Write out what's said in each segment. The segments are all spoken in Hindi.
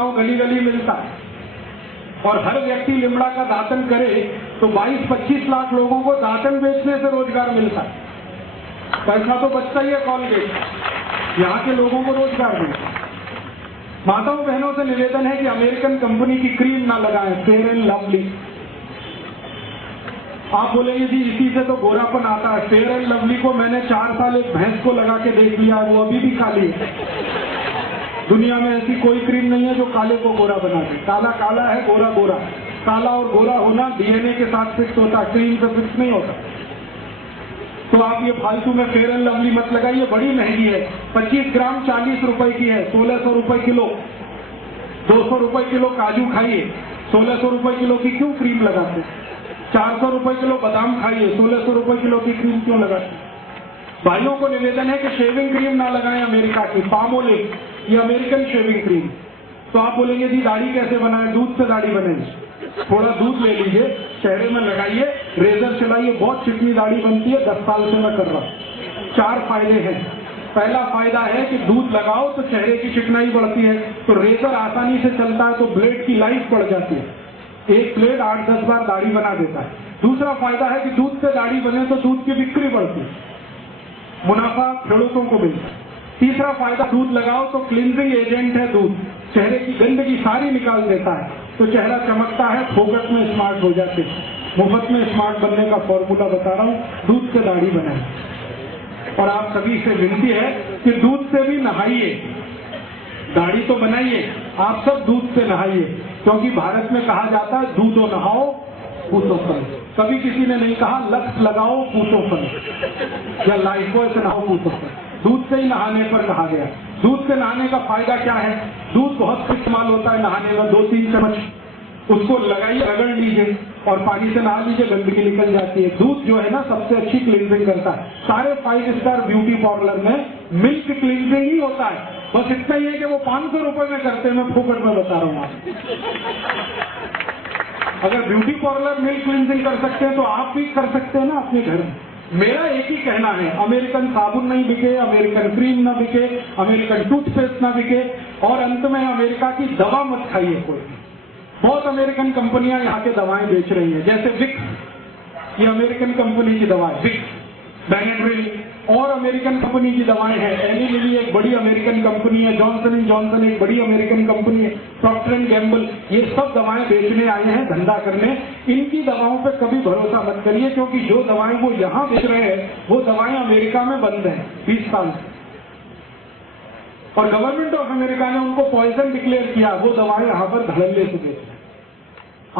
गली गली मिलता है और हर व्यक्ति लिमड़ा का दातन करे तो 22-25 लाख लोगों को दातन बेचने से रोजगार मिलता है। पैसा तो बचता ही है कॉलगेट, यहाँ के लोगों को रोजगार मिलता है। माताओं बहनों से निवेदन है कि अमेरिकन कंपनी की क्रीम ना लगाएं, फेयर एंड लवली। आप बोलेंगे जी इसी से तो गोरापन आता है। फेयर एंड लवली को मैंने 4 साल एक भैंस को लगा के देख लिया, वो अभी भी काली है। दुनिया में ऐसी कोई क्रीम नहीं है जो काले को गोरा बना दे। काला काला है, गोरा गोरा। काला और गोरा होना डीएनए के साथ फिक्स होता है, क्रीम से फिक्स नहीं होता। तो आप ये फालतू में फेयर एंड लवली मत लगाइए, बड़ी महंगी है। 25 ग्राम 40 रुपए की है, 1600 रुपए किलो। 200 रुपए किलो काजू खाइए, 1600 रुपए किलो की क्यों क्रीम लगाते? 400 रुपए किलो बादाम खाइए, 1600 रुपए किलो की क्रीम क्यों लगाते? भाइयों को निवेदन है कि शेविंग क्रीम ना लगाएं अमेरिका की, पामोलिव, ये अमेरिकन शेविंग क्रीम। तो आप बोलेंगे जी दाढ़ी कैसे बनाए? दूध से दाढ़ी बनेगी। थोड़ा दूध ले लीजिए, चेहरे में लगाइए, रेजर चलाइए, बहुत चिकनी दाढ़ी बनती है। 10 साल से मैं कर रहा हूँ। 4 फायदे हैं। पहला फायदा है कि दूध लगाओ तो चेहरे की चिकनाई बढ़ती है, तो रेजर आसानी से चलता है, तो ब्लेड की लाइफ बढ़ जाती है। एक ब्लेड 8-10 बार दाढ़ी बना देता है। दूसरा फायदा है कि दूध से दाढ़ी बने तो दूध की बिक्री बढ़ती है, मुनाफा खेडूतों को मिलता है। तीसरा फायदा, दूध लगाओ तो क्लींजिंग एजेंट है दूध, चेहरे की गंदगी सारी निकाल देता है, तो चेहरा चमकता है, फोकस में स्मार्ट हो जाते हैं। मुफ्त में स्मार्ट बनने का फॉर्मूला बता रहा हूँ, दूध से दाढ़ी बनाए। और आप सभी से विनती है कि दूध से भी नहाइए, दाढ़ी तो बनाइए, आप सब दूध से नहाइए, क्योंकि भारत में कहा जाता है दूधो नहाओ पूतो फल। कभी किसी ने नहीं कहा लक्स लगाओ पूतो फल या लाइफबॉय से नहाओ पूतो फल। दूध से ही नहाने पर कहा गया। दूध से नहाने का फायदा क्या है? दूध बहुत इस्तेमाल होता है नहाने में। 2-3 चम्मच उसको लगाइए, रगड़ लीजिए और पानी से नहा लीजिए, गंदगी निकल जाती है। दूध जो है ना सबसे अच्छी क्लींजिंग करता है। सारे 5 स्टार ब्यूटी पार्लर में मिल्क क्लींजिंग ही होता है। बस इतना ही है कि वो 500 रुपए में करते हैं, मैं फोकट में बता रहा हूँ आपको। अगर ब्यूटी पार्लर मिल्क क्लींजिंग कर सकते हैं तो आप भी कर सकते हैं ना अपने घर में। मेरा एक ही कहना है, अमेरिकन साबुन नहीं बिके, अमेरिकन क्रीम ना बिके, अमेरिकन टूथपेस्ट ना बिके, और अंत में अमेरिका की दवा मत खाइए कोई। बहुत अमेरिकन कंपनियां यहाँ के दवाएं बेच रही हैं, जैसे विक्स, ये अमेरिकन कंपनी की दवा है विक्स, बेनेड्रिल और अमेरिकन कंपनी की दवाएं हैं। एली लिली एक बड़ी अमेरिकन कंपनी है, जॉनसन एंड जॉनसन एक बड़ी अमेरिकन कंपनी है, प्रॉक्टर एंड गैम्बल, ये सब दवाएं बेचने आए हैं, धंधा करने। इनकी दवाओं पे कभी भरोसा मत करिए, क्योंकि जो दवाएं वो यहाँ बेच रहे हैं वो दवाएं अमेरिका में बंद हैं 20 साल से, और गवर्नमेंट ऑफ अमेरिका ने उनको पॉइजन डिक्लेयर किया। वो दवाएं यहाँ पर धड़ल्ले से बेच रहे हैं।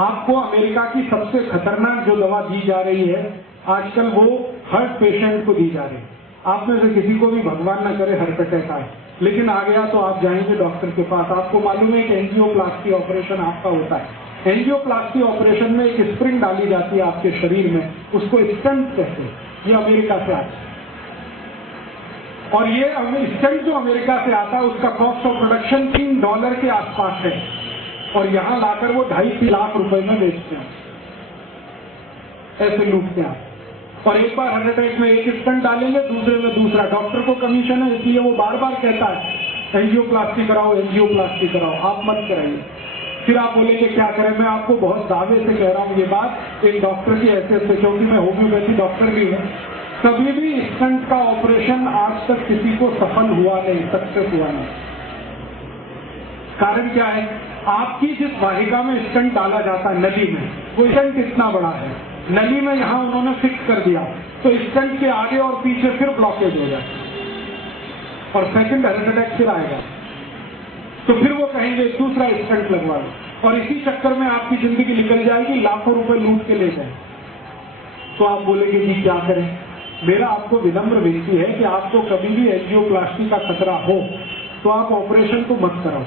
आपको अमेरिका की सबसे खतरनाक जो दवा दी जा रही है आजकल, वो हार्ट पेशेंट को दी जा रही है। आप में से किसी को भी भगवान न करे हार्ट अटैक आए, लेकिन आ गया तो आप जाएंगे डॉक्टर के पास। आपको मालूम है कि एंजियोप्लास्टी ऑपरेशन आपका होता है। एंजियोप्लास्टी ऑपरेशन में एक स्प्रिंग डाली जाती है आपके शरीर में, उसको स्टंट कहते हैं। ये अमेरिका से आता है, और ये स्टंट जो अमेरिका से आता है उसका कॉस्ट ऑफ प्रोडक्शन $3 के आसपास है, और यहाँ लाकर वो 2.5 लाख रुपए में बेचते हैं। ऐसे लूटते हैं। और एक बार हार्ट अटैक में एक स्टंट डालेंगे, दूसरे में दूसरा। डॉक्टर को कमीशन है, इसलिए वो बार बार कहता है एंजियोप्लास्टी कराओ, एंजियोप्लास्टी कराओ। आप मत कराइए। फिर आप बोलेंगे क्या करें? मैं आपको बहुत दावे से कह रहा हूँ ये बात, एक डॉक्टर की हैसियत से, क्योंकि मैं होम्योपैथी डॉक्टर भी हूँ। कभी भी स्टंट का ऑपरेशन आज तक किसी को सफल हुआ नहीं, सक्सेस हुआ नहीं। कारण क्या है? आपकी जिस वाहिका में स्टंट डाला जाता है नली में, वो स्टंट कितना बड़ा है, नली में यहाँ उन्होंने फिक्स कर दिया, तो स्टंट के आगे और पीछे फिर ब्लॉकेज हो जाए और सेकंड हार्ट अटैक फिर आएगा। तो फिर वो कहेंगे दूसरा स्टंट लगवा लो, और इसी चक्कर में आपकी जिंदगी निकल जाएगी, लाखों रुपए लूट के ले जाए। तो आप बोलेंगे जी क्या करें? मेरा आपको विनम्र विनती है कि आपको कभी भी एंजियोप्लास्टी का खतरा हो तो आप ऑपरेशन तो मत कराओ।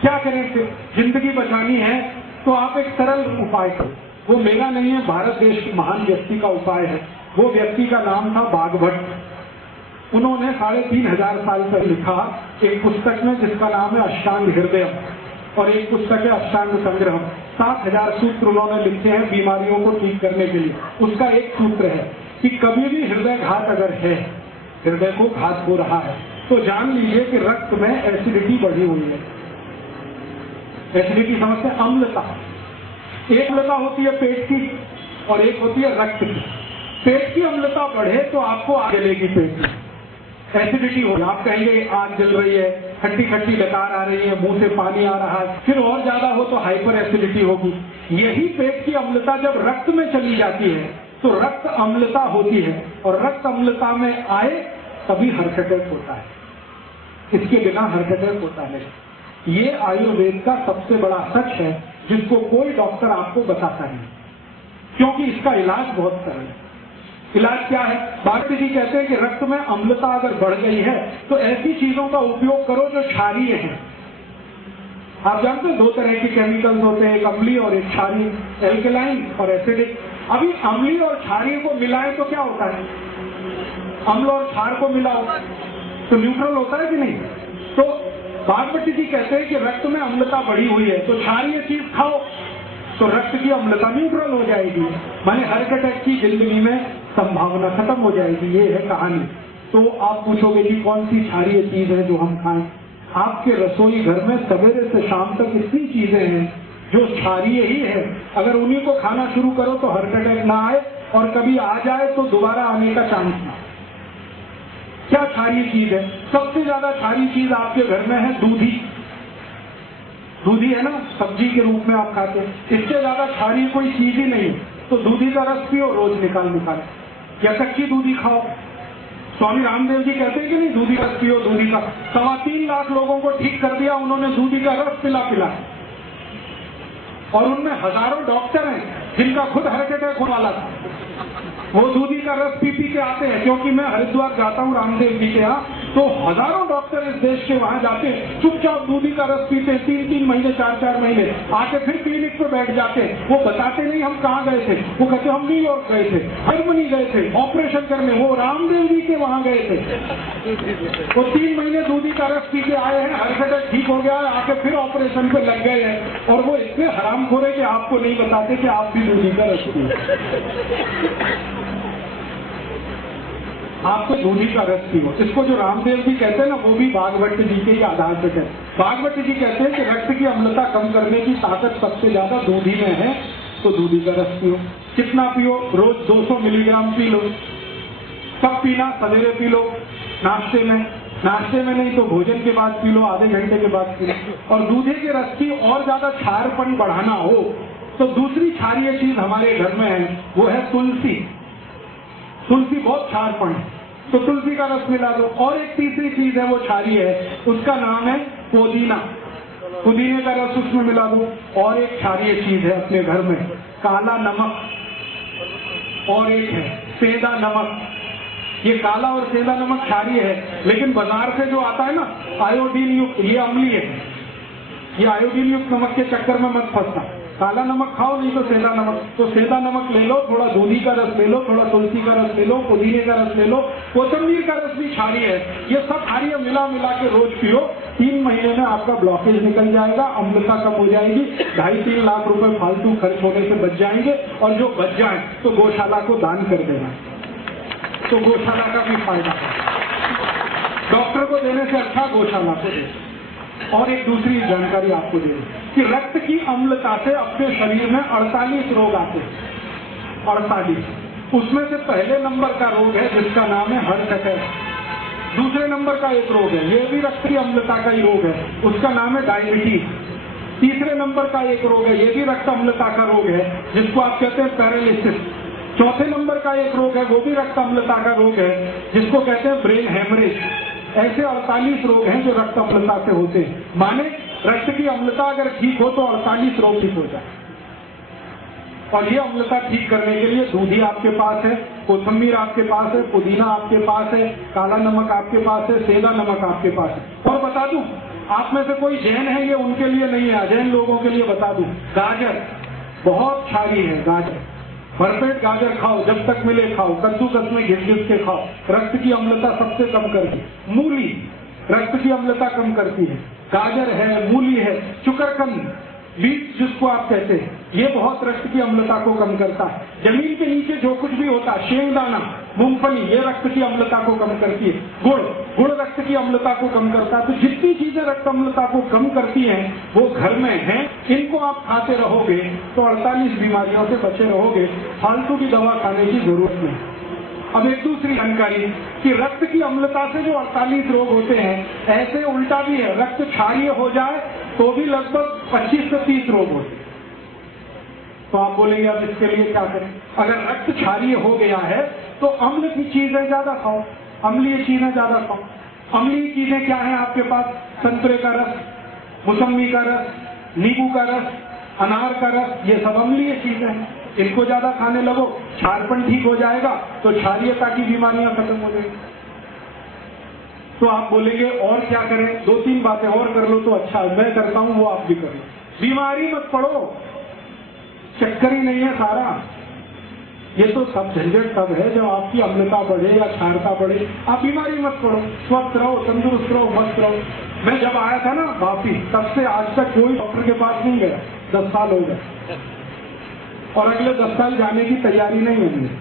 क्या करें फिर? जिंदगी बचानी है तो आप एक सरल उपाय करो। वो मेरा नहीं है, भारत देश के महान व्यक्ति का उपाय है। वो व्यक्ति का नाम था बागभट्ट। उन्होंने 3500 साल पहले लिखा एक पुस्तक में जिसका नाम है अष्टांग हृदय, और एक पुस्तक है अष्टांग संग्रह। 7000 सूत्र उन्होंने लिखे हैं बीमारियों को ठीक करने के लिए। उसका एक सूत्र है कि कभी भी हृदय घात अगर है, हृदय को घात हो रहा है, तो जान लीजिए कि रक्त में एसिडिटी बढ़ी हुई है। एसिडिटी समझते हैं? अम्लता। एक अम्लता होती है पेट की और एक होती है रक्त की। पेट की अम्लता बढ़े तो आपको आग जलेगी, पेट की एसिडिटी हो, आप कहेंगे आग जल रही है, खट्टी खट्टी डकार आ रही है, मुंह से पानी आ रहा है। फिर और ज्यादा हो तो हाइपर एसिडिटी होगी। यही पेट की अम्लता जब रक्त में चली जाती है तो रक्त अम्लता होती है, और रक्त अम्लता में आए तभी हार्ट अटैक होता है। इसके बिना हार्ट अटैक होता नहीं। ये आयुर्वेद का सबसे बड़ा सच है जिसको कोई डॉक्टर आपको बताता नहीं, क्योंकि इसका इलाज बहुत सरल है। इलाज क्या है? भारती जी कहते हैं कि रक्त में अम्लता अगर बढ़ गई है तो ऐसी चीजों का उपयोग करो जो क्षारीय है। आप जानते हैं 2 तरह के केमिकल्स होते हैं, एक अम्लीय और एक क्षारीय, एल्केलाइन और एसिडिक। अभी अम्लीय और क्षारीय को मिलाएं तो क्या होता है? अम्ल और क्षार को मिलाओ तो न्यूट्रल होता है कि नहीं? तो भारती जी कहते हैं कि रक्त में अम्लता बढ़ी हुई है तो क्षारीय चीज खाओ तो रक्त की अम्लता न्यूट्रल हो जाएगी, माने हार्ट अटैक की जिंदगी में संभावना खत्म हो जाएगी। ये है कहानी। तो आप पूछोगे कि कौन सी क्षारीय चीज है जो हम खाएं? आपके रसोई घर में सवेरे से शाम तक इतनी चीजें हैं जो क्षारीय ही है। अगर उन्हीं को खाना शुरू करो तो हार्ट अटैक ना आए, और कभी आ जाए तो दोबारा आने का चांस ना। क्या क्षारीय चीज है? सबसे ज्यादा क्षारीय चीज आपके घर में है दूधी। दूधी है ना, सब्जी के रूप में आप खाते हैं। इससे ज्यादा क्षारीय कोई चीज ही नहीं। तो दूधी का रस पियो रोज निकाल, या कच्ची दूधी खाओ। स्वामी रामदेव जी कहते हैं कि नहीं, दूधी का रस पियो। दूधी का 3.25 लाख लोगों को ठीक कर दिया उन्होंने दूधी का रस पिला, और उनमें हजारों डॉक्टर हैं जिनका खुद हार्ट अटैक होने वाला था। वो दूधी का रस पी के आते हैं, क्योंकि मैं हरिद्वार जाता हूँ रामदेव जी के यहाँ, तो हजारों डॉक्टर इस देश के वहां जाते हैं, चुपचाप दूधी का रस पीते, 3-3 महीने 4-4 महीने, आके फिर क्लिनिक पे बैठ जाते। वो बताते नहीं हम कहाँ गए थे, वो कहते हम न्यूयॉर्क गए थे, जर्मनी गए थे ऑपरेशन करने, वो रामदेव जी के वहां गए थे। वो 3 महीने दूधी का रस पी के आए हैं, हार्ट अटैक ठीक हो गया है, आके फिर ऑपरेशन पे लग गए हैं। और वो इतने हरामखोर है कि आपको नहीं बताते कि आप भी दूधी का रस पिए। आपको दूधी का रस पियो। इसको जो रामदेव जी कहते हैं ना, वो भी भागवत जी के ही आधार पर कहते हैं। भागवत जी कहते हैं कि रक्त की अम्लता कम करने की ताकत सबसे ज्यादा दूधी में है, तो दूधी का रस पियो। कितना पियो? रोज 200 मिलीग्राम पी लो। कब पीना? सवेरे पी लो, नाश्ते में नहीं तो भोजन के बाद पी लो, आधे घंटे के बाद पी लो। और दूधे के रस की और ज्यादा क्षारपन बढ़ाना हो तो दूसरी क्षारीय चीज हमारे घर में है, वो है तुलसी। तुलसी बहुत क्षारपन है, तो तुलसी का रस मिला दो। और एक तीसरी चीज है वो क्षारीय है, उसका नाम है पुदीना। पुदीने का रस उसमें मिला दो। और एक क्षारीय चीज है अपने घर में, काला नमक, और एक है सेंधा नमक। ये काला और सेंधा नमक क्षारीय है, लेकिन बाजार से जो आता है ना आयोडीन युक्त, ये अम्लीय है। ये आयोडीन युक्त नमक के चक्कर में मत फंसना। काला नमक खाओ, नहीं तो सेंधा नमक। तो सेंधा नमक ले लो, थोड़ा दूधी का रस ले लो, थोड़ा तुलसी का रस ले लो, पुदीने का रस ले लो, कोथिंबीर का रस भी क्षारीय है। ये सब क्षारीय मिला के रोज पियो। 3 महीने में आपका ब्लॉकेज निकल जाएगा, अम्लता कम हो जाएगी, 2.5-3 लाख रुपए फालतू खर्च होने से बच जाएंगे। और जो बच जाए तो गौशाला को दान कर देना, तो गौशाला का भी फायदा है। डॉक्टर को देने से अच्छा गौशाला को दे। और एक दूसरी जानकारी आपको दे दूं कि रक्त की अम्लता से अपने शरीर में 48 रोग आते हैं। 48। उसमें से पहले नंबर का रोग है जिसका नाम है हार्ट अटैक। दूसरे नंबर का एक रोग है, ये भी रक्त की अम्लता का ही रोग है, उसका नाम है डायबिटीज। तीसरे नंबर का एक रोग है, ये भी रक्त अम्लता का रोग है, जिसको आप कहते हैं पैरालिसिस। चौथे नंबर का एक रोग है, वो भी रक्त अम्लता का रोग है, जिसको कहते हैं ब्रेन हेमरेज। ऐसे 48 रोग हैं जो रक्त अम्लता से होते हैं। माने रक्त की अम्लता अगर ठीक हो तो 48 रोग ठीक हो जाए। और ये अम्लता ठीक करने के लिए दूधी आपके पास है, कोथिंबीर आपके पास है, पुदीना आपके पास है, काला नमक आपके पास है, सेंधा नमक आपके पास है। और बता दूं, आप में से कोई जैन है, ये उनके लिए नहीं है, अजैन लोगों के लिए बता दूं, गाजर बहुत क्षारीय है। गाजर, भरपेट गाजर खाओ, जब तक मिले खाओ, कद्दूकस में घिस के खाओ, रक्त की अम्लता सबसे कम करती। मूली रक्त की अम्लता कम करती है। गाजर है, मूली है, चुकरकंद, बीट जिसको आप कहते हैं, ये बहुत रक्त की अम्लता को कम करता है। जमीन के नीचे जो कुछ भी होता है, शेंगदाना, मूंगफली, ये रक्त की अम्लता को कम करती है। गुड़ रक्त की अम्लता को कम करता है। तो जितनी चीजें रक्त अम्लता को कम करती हैं वो घर में हैं। इनको आप खाते रहोगे तो 48 बीमारियों से बचे रहोगे। फालतू की दवा खाने की जरूरत नहीं। अब एक दूसरी जानकारी कि रक्त की अम्लता से जो 48 रोग होते हैं, ऐसे उल्टा भी है, रक्त क्षारीय हो जाए तो भी लगभग 25 से 30 रोग होते हैं। तो आप बोलेंगे अब इसके लिए क्या करें? अगर रक्त क्षारीय हो गया है तो अम्ल की चीजें ज्यादा खाओ, अम्लीय चीजें ज्यादा खाओ। अम्लीय चीजें क्या है आपके पास? संतरे का रस, मौसम्बी का रस, नींबू का रस, अनार का रस, ये सब अम्लीय चीजें हैं। इनको ज्यादा खाने लगो, क्षारपन ठीक हो जाएगा तो क्षारीयता की बीमारियां खत्म हो जाएगी। तो आप बोलेंगे और क्या करें? 2-3 बातें और कर लो तो अच्छा है। मैं करता हूं, वो आप भी करो। बीमारी मत पड़ो, चक्कर ही नहीं है सारा। ये तो सब झंझट तब है जब आपकी अम्लता बढ़े या क्षारता बढ़े। आप बीमारी मत पड़ो, स्वस्थ रहो, तंदुरुस्त रहो, मस्त रहो। मैं जब आया था ना वापिस, तब से आज तक कोई डॉक्टर के पास नहीं गया। 10 साल हो गए और अगले 10 साल जाने की तैयारी नहीं है मुझे।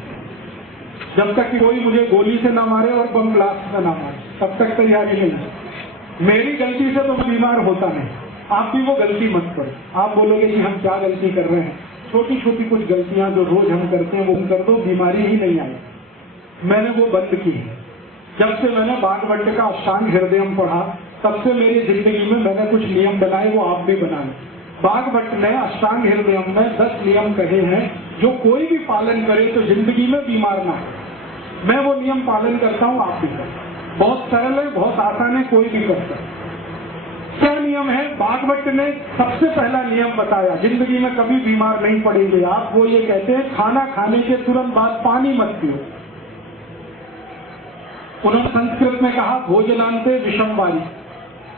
जब तक कि कोई मुझे गोली से ना मारे और बम ब्लास्ट से ना मारे, तब तक तैयारी नहीं है। मेरी गलती से तो मैं बीमार होता नहीं। आप भी वो गलती मत करो। आप बोलोगे कि हम क्या गलती कर रहे हैं? छोटी छोटी कुछ गलतियां जो रोज हम करते हैं वो कर दो, बीमारी ही नहीं आई। मैंने वो बंद की है। जब से मैंने बागवट का अष्टांग हृदयम पढ़ा, तब से मेरी जिंदगी में मैंने कुछ नियम बनाए, वो आप भी बनाए। बागवट ने अष्टांग हृदयम में 10 नियम कहे हैं जो कोई भी पालन करे तो जिंदगी में बीमार ना हो। मैं वो नियम पालन करता हूँ, आप भी करें। बहुत सरल है, बहुत आसान है, कोई भी कर सकता है। क्या नियम है? बागवट ने सबसे पहला नियम बताया, जिंदगी में कभी बीमार नहीं पड़ेंगे आप। वो ये कहते हैं खाना खाने के तुरंत बाद पानी मत पियो। उन्होंने संस्कृत में कहा भोजनांते विषमवारी,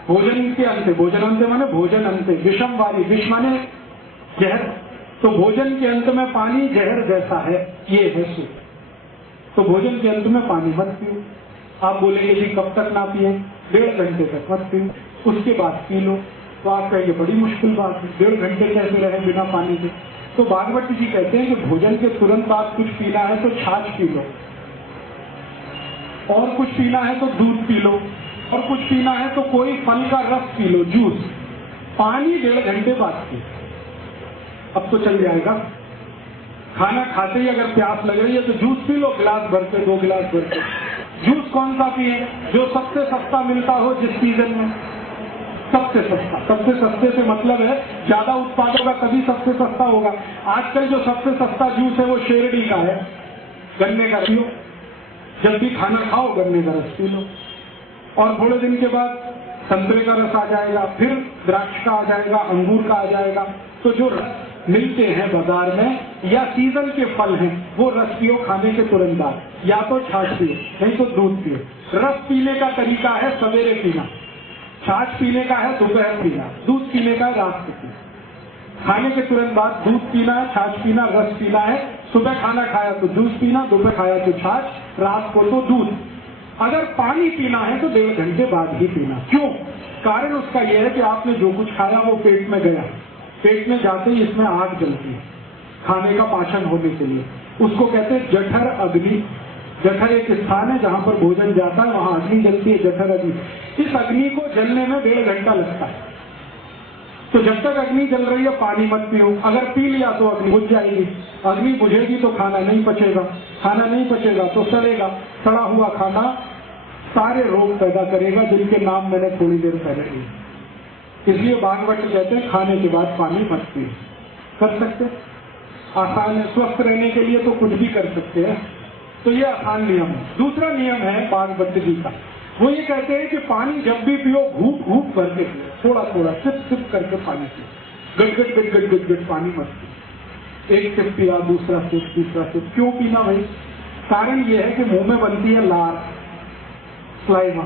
भोजन के अंत, भोजनांते माने भोजन अंते, विषमवारी, विष माने जहर। तो भोजन के अंत में पानी जहर जैसा है, ये है सुख। तो भोजन के अंत में पानी मत पियो। आप बोलेंगे जी कब तक ना पिए? 1.5 घंटे तक मत पियो, उसके बाद पी लो। तो आप कहेंगे बड़ी मुश्किल बात है, 1.5 घंटे कैसे रहे बिना पानी के? तो भागवत जी कहते हैं कि भोजन के तुरंत बाद कुछ पीना है तो छाछ पी लो, और कुछ पीना है तो दूध पी लो, और कुछ पीना है तो कोई फल का रस पी लो, जूस। पानी 1.5 घंटे बाद पी। अब तो चल जाएगा। खाना खाते ही अगर प्यास लग रही है तो जूस पी लो, गिलास भर के, 2 गिलास भर के। जूस कौन सा पिए? जो सबसे सस्ता मिलता हो जिस सीजन में, सबसे सस्ता। सबसे सस्ते से मतलब है ज्यादा उत्पाद होगा तभी सबसे सस्ता होगा। आजकल जो सबसे सस्ता जूस है वो शेरडी का है, गन्ने का पियो। जब भी खाना खाओ गन्ने का रस पी लो, और थोड़े दिन के बाद संतरे का रस आ जाएगा, फिर द्राक्ष का आ जाएगा, अंगूर का आ जाएगा। तो जो रस मिलते हैं बाजार में या सीजन के फल हैं, वो रस पियो खाने के तुरंत बाद। या तो छाछ पियो, नहीं तो दूध पियो। रस पीने का तरीका है सवेरे पीना, छाछ पीने का है दोपहर पीना, दूध पीने का है रात को पीना। खाने के तुरंत बाद दूध पीना है, छाछ पीना, रस पीना है। सुबह खाना खाया तो जूस पीना, दोपहर खाया तो छाछ, रात को तो दूध। अगर पानी पीना है तो 1.5 घंटे बाद ही पीना। क्यों? कारण उसका यह है कि आपने जो कुछ खाया वो पेट में गया, पेट में जाते ही इसमें आग जलती है खाने का पाचन होने के लिए। उसको कहते हैं जठर अग्नि। जठर एक स्थान है जहां पर भोजन जाता है, वहां अग्नि जलती है, जठर अग्नि। इस अग्नि को जलने में 1.5 घंटा लगता है। तो जब तक अग्नि जल रही है पानी मत पियो। अगर पी लिया तो अग्नि बुझ जाएगी, अग्नि बुझेगी तो खाना नहीं पचेगा, खाना नहीं पचेगा तो सड़ेगा। सड़ा हुआ खाना सारे रोग पैदा करेगा जिनके नाम मैंने थोड़ी देर पहले लिए। इसलिए भागवत कहते हैं खाने के बाद पानी मत पियो। कर सकते, आसान है। स्वस्थ रहने के लिए तो कुछ भी कर सकते हैं। तो ये आसान नियम है। दूसरा नियम है भागवत जी का, वो ये कहते हैं कि पानी जब भी पियो घूट घूट भर के पियो, थोड़ा थोड़ा सिप सिप करके पानी पियो। गट गट गट गट गट गट पानी मत पियो। एक सिप पिया, दूसरा सिप, तीसरा सिप। क्यों पीना भाई? कारण ये है कि मुंह में बनती है लार, स्लाइवा,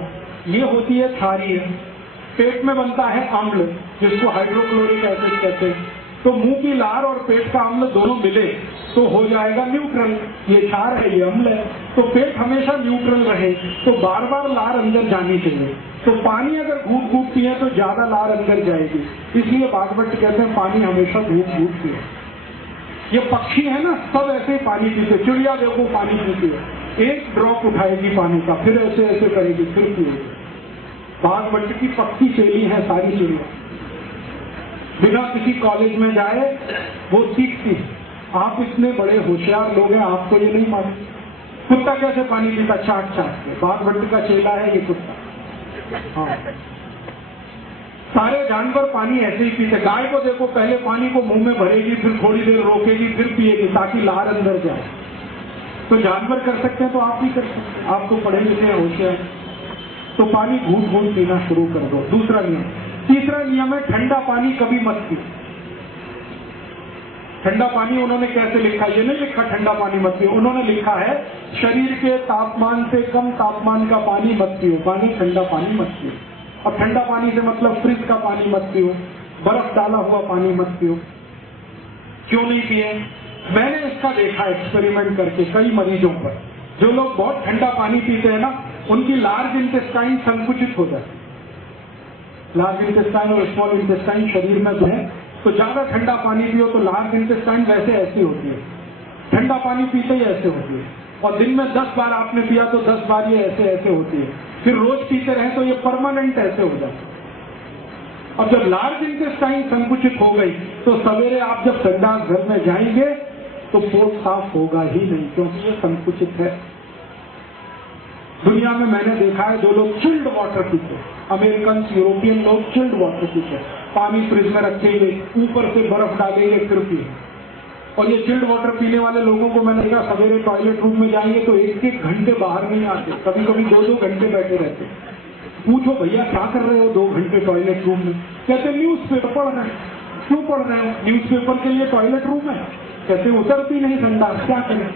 ये होती है क्षारीय। पेट में बनता है अम्ल जिसको हाइड्रोक्लोरिक एसिड कहते हैं। तो मुंह की लार और पेट का अम्ल दोनों मिले तो हो जाएगा न्यूट्रल। ये क्षार है, ये अम्ल है। तो पेट हमेशा न्यूट्रल रहे तो बार बार लार अंदर जानी चाहिए। तो पानी अगर घूट घूट पिए तो ज्यादा लार अंदर जाएगी। इसलिए भागवत कहते हैं पानी हमेशा घूट घूट पिए। ये पक्षी है ना, सब ऐसे ही पानी पीते। चिड़िया देखो पानी पीती है, एक ड्रॉप उठाएगी पानी का, फिर ऐसे ऐसे करेगी, फिर पिएगी। बाघवट की पक्की चेली है सारी चिड़िया, बिना किसी कॉलेज में जाए वो सीखती। आप इतने बड़े होशियार लोग हैं, आपको ये नहीं मालूम कुत्ता कैसे पानी पीता? चाट चाट के। बाघवट का चेला है ये कुत्ता। हाँ, सारे जानवर पानी ऐसे ही पीते। गाय को देखो, पहले पानी को मुंह में भरेगी, फिर थोड़ी देर रोकेगी, फिर पिएगी ताकि लार अंदर जाए। तो जानवर कर सकते हैं तो आप भी कर सकते हैं। आप तो पढ़े लिखे होशियार, तो पानी घूट घूट पीना शुरू कर दो। दूसरा नियम। तीसरा नियम है ठंडा पानी कभी मत पियो। ठंडा पानी उन्होंने कैसे लिखा? ये नहीं लिखा ठंडा पानी मत पियो, उन्होंने लिखा है शरीर के तापमान से कम तापमान का पानी मत पियो। पानी ठंडा पानी मत पियो। और ठंडा पानी से मतलब फ्रिज का पानी मत पियो, बर्फ डाला हुआ पानी मत पियो। क्यों नहीं पिए? मैंने इसका देखा एक्सपेरिमेंट करके कई मरीजों पर। जो लोग बहुत ठंडा पानी पीते हैं ना, उनकी लार्ज इंटेस्टाइन संकुचित हो जाती है। लार्ज इंटेस्टाइन और स्मॉल इंटेस्टाइन शरीर में जो है, तो ज्यादा ठंडा पानी पियो तो लार्ज इंटेस्टाइन वैसे ऐसी होती है, ठंडा पानी पीते ही ऐसे होती है। और दिन में 10 बार आपने पिया तो 10 बार ये ऐसे ऐसे होती है। फिर रोज पीते रहे तो ये परमानेंट ऐसे हो जाता है। और जब लार्ज इंटेस्टाइन संकुचित हो गई तो सवेरे आप जब संडास घर में जाएंगे तो पोट साफ होगा ही नहीं, क्योंकि ये संकुचित है। दुनिया में मैंने देखा है जो लोग चिल्ड वाटर पीते, अमेरिकन यूरोपियन लोग चिल्ड वाटर पीते, पानी फ्रिज में रखेंगे, ऊपर से बर्फ डालेंगे, फिर पिए। और ये चिल्ड वाटर पीने वाले लोगों को मैंने देखा सवेरे टॉयलेट रूम में जाएंगे तो 1-1 घंटे बाहर नहीं आते, कभी कभी 2-2 घंटे बैठे रहते। पूछो भैया क्या कर रहे हो 2 घंटे टॉयलेट रूम में? कहते न्यूज़पेपर पढ़ रहे हैं। क्यों पढ़ रहे हो? न्यूज़पेपर के लिए टॉयलेट रूम है? कहते उतरती नहीं संडास, क्या करें,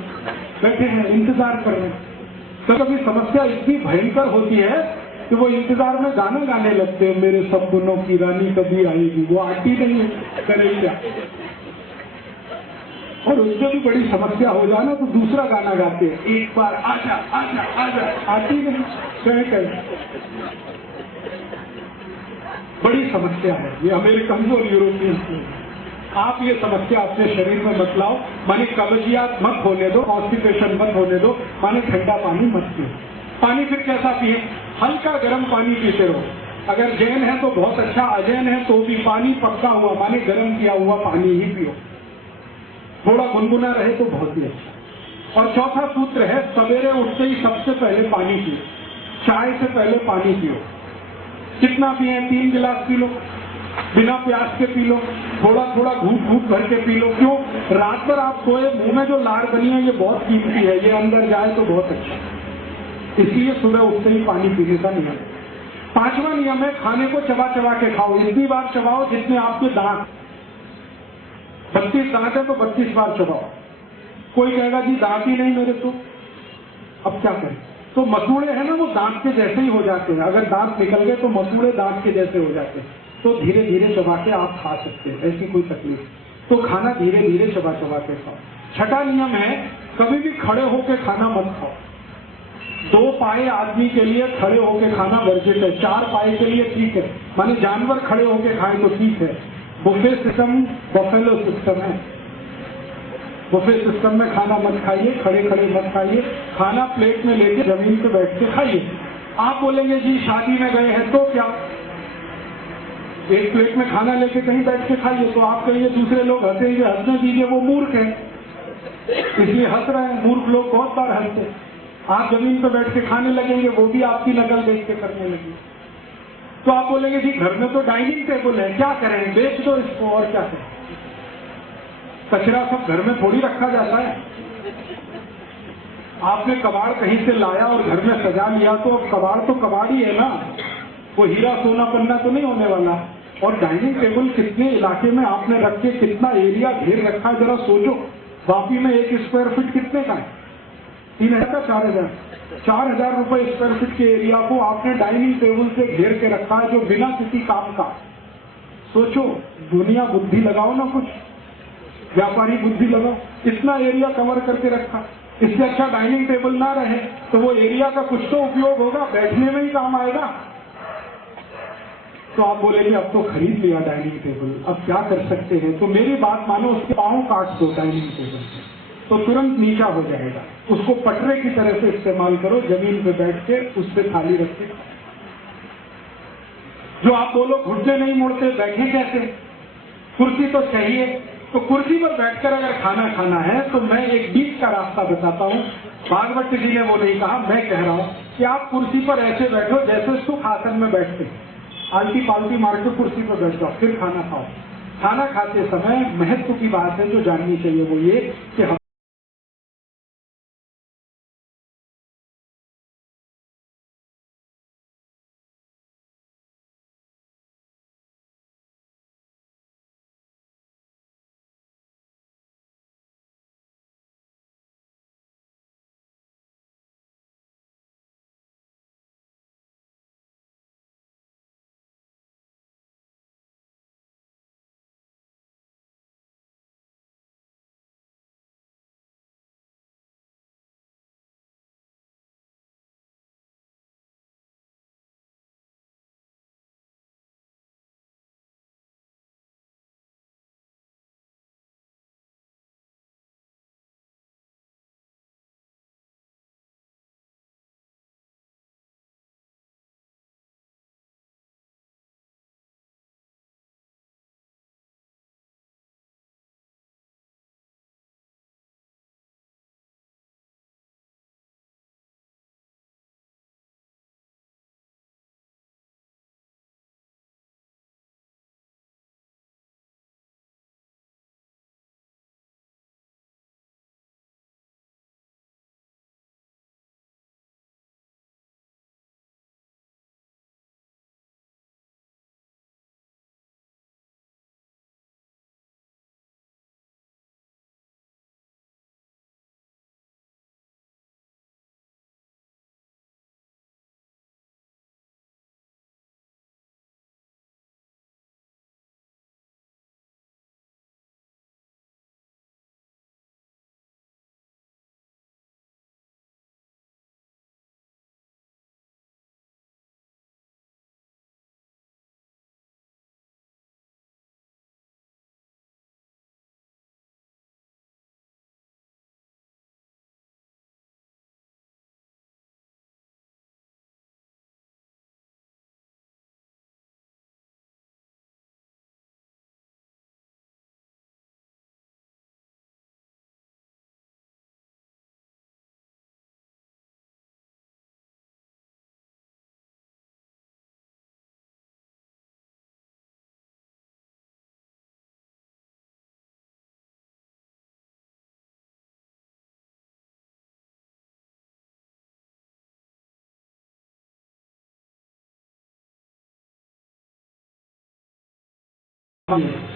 बैठे हैं इंतजार कर रहे हैं। तो कभी समस्या इतनी भयंकर होती है कि वो इंतजार में गाना गाने लगते हैं, मेरे सपनों की रानी कभी आएगी, वो आती नहीं है, करे क्या। और उससे भी बड़ी समस्या हो जाना तो दूसरा गाना गाते हैं, एक बार आजा आजा आजा, आती नहीं, कहे बड़ी समस्या है ये अमेरिकन और यूरोपियन की। आप ये समस्या अपने शरीर में मत लाओ, माने कब्जियत मत होने दो, कॉन्स्टिपेशन मत होने दो, माने ठंडा पानी मत पियो। पानी फिर कैसा पिए? हल्का गर्म पानी पीते रहो। अगर जैन है तो बहुत अच्छा, अजैन है तो भी पानी पक्का हुआ माने गर्म किया हुआ पानी ही पियो। थोड़ा गुनगुना रहे तो बहुत ही अच्छा। और चौथा सूत्र है सवेरे उठते ही सबसे पहले पानी पियो, चाय से पहले पानी पियो। कितना पिए? 3 गिलास पी लो, बिना प्यास के पी लो, थोड़ा थोड़ा घूट घूट भर के पी लो। क्यों? रात भर आप सोए, मुंह में जो लार बनी है ये बहुत कीमती है, ये अंदर जाए तो बहुत अच्छा, इसलिए सुबह उठते ही पानी पीने का नियम। 5वां नियम है खाने को चबा चबा के खाओ। इतनी बार चबाओ जितने आपके दांत, 32 दांत है तो 32 बार चबाओ। कोई कहेगा जी दांत ही नहीं मेरे, तो अब क्या करें? तो मसूड़े है ना, वो दांत के जैसे ही हो जाते हैं। अगर दांत निकल गए तो मसूड़े दांत के जैसे हो जाते हैं, तो धीरे धीरे चबा के आप खा सकते हैं, ऐसी कोई तकलीफ। तो खाना धीरे धीरे चबा चबा के खाओ। 6वां नियम है कभी भी खड़े होकर खाना मत खाओ। 2 पाए आदमी के लिए खड़े होकर खाना वर्जित है, 4 पाए के लिए ठीक है, माने जानवर खड़े होकर खाए तो ठीक है। बुफे सिस्टम बफेलो सिस्टम है, बुफे सिस्टम में खाना मत खाइए, खड़े खड़े मत खाइए, खाना प्लेट में लेके जमीन पे बैठ के खाइए। आप बोलेंगे जी शादी में गए हैं तो क्या, एक प्लेट में खाना लेके कहीं बैठ के खाइए, तो आप कहिए दूसरे लोग हंसेंगे, हंसने दीजिए, वो मूर्ख है इसलिए हंस रहे हैं। मूर्ख लोग बहुत बार हंसते हैं। आप जमीन पे बैठ के खाने लगेंगे, वो भी आपकी नकल देख के करने लगेंगे। तो आप बोलेंगे जी घर में तो डाइनिंग टेबल है, क्या करें, बेच दो इसको, और क्या करें, कचरा सब घर में थोड़ी रखा जाता है। आपने कबाड़ कहीं से लाया और घर में सजा लिया तो अब कबाड़ तो कबाड़ ही है ना, वो हीरा सोना पन्ना तो नहीं होने वाला। और डाइनिंग टेबल कितने इलाके में आपने रख के कितना एरिया घेर रखा है, जरा सोचो। वापी में 1 स्क्वायर फीट कितने का है? 3000 का 4000, 4000 रुपए स्क्वायर फीट के एरिया को आपने डाइनिंग टेबल से घेर के रखा है, जो बिना किसी काम का। सोचो, दुनिया बुद्धि लगाओ ना, कुछ व्यापारी बुद्धि लगाओ, इतना एरिया कवर करके रखा। इससे अच्छा डाइनिंग टेबल ना रहे तो वो एरिया का कुछ तो उपयोग होगा, बैठने में ही काम आएगा। तो आप बोले कि अब तो खरीद लिया डाइनिंग टेबल, अब क्या कर सकते हैं, तो मेरी बात मानो, उसके पाँव काट दो डाइनिंग टेबल से, तो तुरंत नीचा हो जाएगा। उसको पटरे की तरह से इस्तेमाल करो, जमीन पे बैठ के उस पे थाली रख के। जो आप बोलो घुटने नहीं मुड़ते, बैठे कैसे, कुर्सी तो चाहिए, तो कुर्सी पर बैठकर अगर खाना खाना है तो मैं एक बीच का रास्ता बताता हूँ। भागवत जी ने वो नहीं कहा, मैं कह रहा हूँ कि आप कुर्सी पर ऐसे बैठो जैसे सुख आसन में बैठते, आलती पालती मार के कुर्सी पर बैठ जाओ, फिर खाना खाओ। खाना खाते समय महत्व की बात है जो जाननी चाहिए वो ये कि हम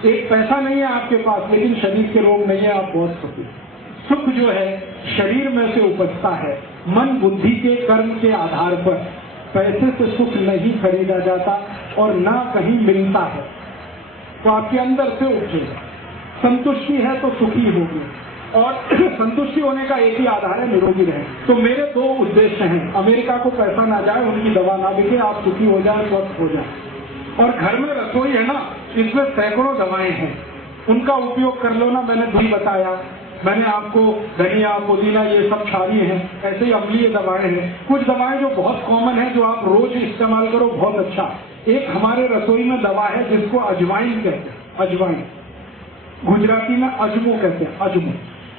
एक पैसा नहीं है आपके पास, लेकिन शरीर के रोग नहीं है, आप बहुत सुखी। सुख जो है शरीर में से उपजता है, मन बुद्धि के कर्म के आधार पर। पैसे से सुख नहीं खरीदा जाता और ना कहीं मिलता है, तो आपके अंदर से उठेगा। संतुष्टि है तो सुखी होगी, और संतुष्टि होने का एक ही आधार है, निरोगी रहे। तो मेरे दो उद्देश्य हैं, अमेरिका को पैसा ना जाए, उनकी दवा ना बिके, आप सुखी हो जाए, स्वस्थ हो जाए। और घर में रसोई है ना, इसमें सैकड़ों दवाएं हैं, उनका उपयोग कर लो ना। मैंने दही बताया, मैंने आपको धनिया पुदीना ये सब क्षारीय हैं, ऐसे ही अम्लीय दवाएं हैं। कुछ दवाएं जो बहुत कॉमन है, जो आप रोज इस्तेमाल करो, बहुत अच्छा। एक हमारे रसोई में दवा है जिसको अजवाइन कहते हैं, अजवाइन, गुजराती में अजमो कहते हैं, अजमो।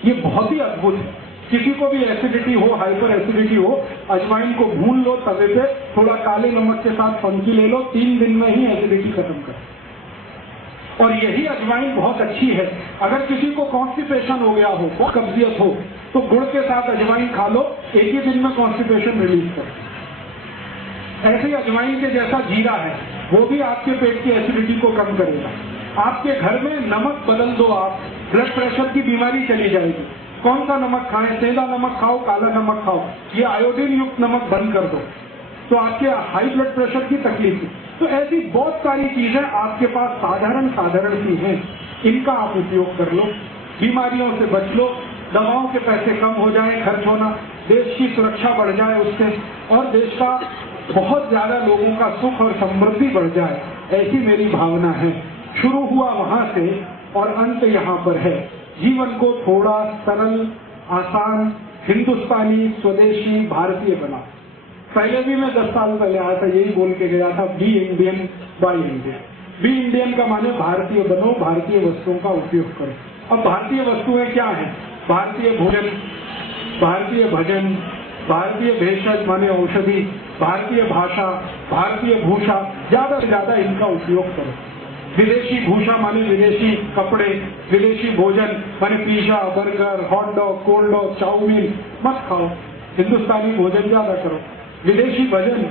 ये बहुत ही अद्भुत है। किसी को भी एसिडिटी हो, हाइपर एसिडिटी हो, अजवाइन को भून लो तवे पे, थोड़ा काले नमक के साथ फंकी ले लो, 3 दिन में ही एसिडिटी खत्म कर। और यही अजवाइन बहुत अच्छी है। अगर किसी को कॉन्स्टिपेशन हो गया हो, कब्जियत हो, तो गुड़ के साथ अजवाइन खा लो, एक ही दिन में कॉन्स्टिपेशन रिलीज कर। ऐसे ही अजवाइन के जैसा जीरा है, वो भी आपके पेट की एसिडिटी को कम करेगा। आपके घर में नमक बदल दो आप, ब्लड प्रेशर की बीमारी चली जाएगी। कौन सा नमक खाएं, सेंधा नमक खाओ, काला नमक खाओ, ये आयोडीन युक्त नमक बंद कर दो, तो आपके हाई ब्लड प्रेशर की तकलीफ है। तो ऐसी बहुत सारी चीजें आपके पास साधारण सी हैं, इनका आप उपयोग कर लो, बीमारियों से बच लो, दवाओं के पैसे कम हो जाए, खर्च होना, देश की सुरक्षा बढ़ जाए उससे, और देश का बहुत ज्यादा लोगों का सुख और समृद्धि बढ़ जाए। ऐसी मेरी भावना है। शुरू हुआ वहां से और अंत यहाँ पर है। जीवन को थोड़ा सरल, आसान, हिंदुस्तानी, स्वदेशी, भारतीय बना। पहले भी मैं 10 साल पहले आया था, यही बोल के गया था, be Indian buy Indian. Be Indian का माने भारतीय बनो, भारतीय वस्तुओं का उपयोग करो। अब भारतीय वस्तुएं क्या हैं? भारतीय भोजन, भारतीय भजन, भारतीय भेषज माने औषधि, भारतीय भाषा, भारतीय भूषा, ज्यादा से ज्यादा इनका उपयोग करो। विदेशी भूषा माने विदेशी कपड़े, विदेशी भोजन माने pizza, burger, hot dog, cold dog, chowmein मत खाओ, हिंदुस्तानी भोजन ज्यादा करो। विदेशी भजन,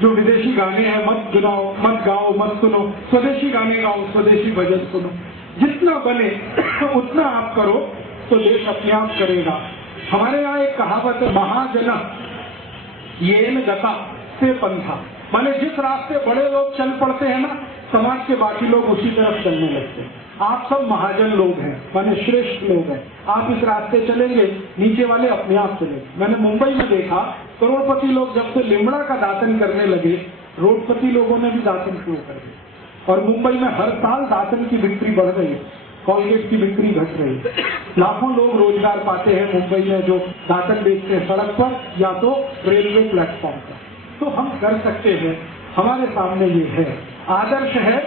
जो विदेशी गाने हैं मत गाओ, मत सुनो, स्वदेशी गाने गाओ, स्वदेशी भजन सुनो। जितना बने उतना आप करो तो देश अपने आप करेगा। हमारे यहाँ एक कहावत है, महाजन येन गता से पंथा, माने जिस रास्ते बड़े लोग चल पड़ते हैं ना, समाज के बाकी लोग उसी तरफ चलने लगते हैं। आप सब महाजन लोग हैं, माने श्रेष्ठ लोग हैं। आप इस रास्ते चलेंगे, नीचे वाले अपने आप चलेंगे। मैंने मुंबई में देखा, करोड़पति लोग जब से लिमड़ा का दातन करने लगे, रोडपति लोगों ने भी दातन शुरू कर दिया। और मुंबई में हर साल दातन की बिक्री बढ़ रही है, कॉलगेट की बिक्री घट रही है। लाखों लोग रोजगार पाते हैं मुंबई में, जो दातन बेचते हैं सड़क पर या तो रेलवे प्लेटफॉर्म पर। तो हम कर सकते हैं, हमारे सामने ये है, आदर्श है,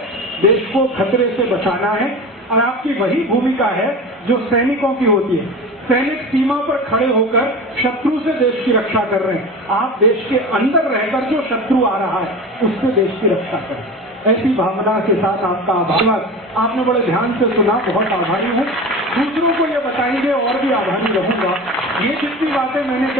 देश को खतरे से बचाना है। और आपकी वही भूमिका है जो सैनिकों की होती है। सैनिक सीमा पर खड़े होकर शत्रु से देश की रक्षा कर रहे हैं। आप देश के अंदर रहकर जो शत्रु आ रहा है उससे देश की रक्षा करें। ऐसी भावना के साथ आपका आभार। आपने बड़े ध्यान से सुना, बहुत आभारी हूँ। दूसरों को ये बताएंगे और भी आभारी रहूंगा। ये जितनी बातें मैंने